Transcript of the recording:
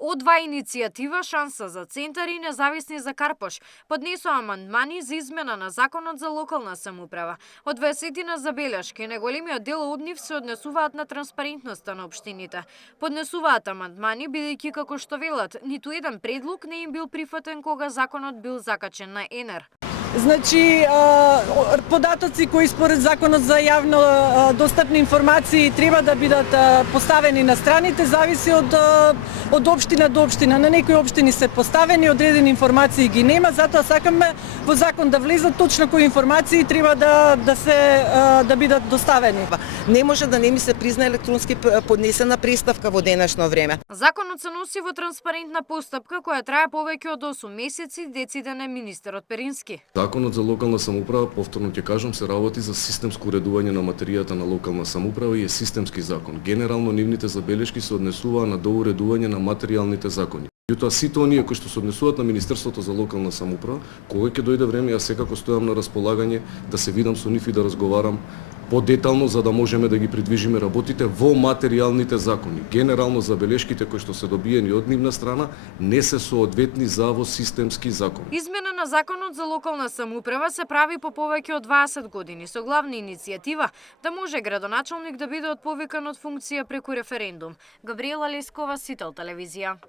О2 иницијатива Шанса за Центар и Независни за Карпош поднесоа амандмани за измена на Законот за локална самоуправа. Од 20 забелешки, најголемиот дел од нив се однесуваат на транспарентноста на општините. Поднесуваат амандмани бидејќи, како што велат, ниту еден предлог не им бил прифатен кога законот бил закачен на ЕНЕР. Значи, податоци кои според Законот за јавно достапни информации треба да бидат поставени на страните, зависи од општина до општина. На некои општини се поставени, одредени информации ги нема, затоа сакаме во закон да влезат точно кои информации треба да бидат доставени. Не може да не ми се призна електронски поднесена преставка во денешно време. Законот се носи во транспарентна постапка која трае повеќе од 8 месеци, дециден е министерот Перински. Законот за локална самоуправа, повторно ќе кажам, се работи за системско уредување на материјата на локална самоуправа и е системски закон. Генерално нивните забелешки се однесуваа на доуредување на материјалните закони. Меѓутоа сите оние кои што се однесуваат на Министерството за локална самоуправа, кога ќе дојде време, јас секако стојам на располагање да се видам со нив и да разговарам подетално за да можеме да ги придвижиме работите во материјалните закони. Генерално забелешките кои што се добиени од нивна страна не се соодветни за во системски закон. Измена на Законот за локална самоуправа се прави по повеќе од 20 години со главна иницијатива да може градоначалник да биде отповикан од функција преку референдум. Габриела Лескова, Сител телевизија.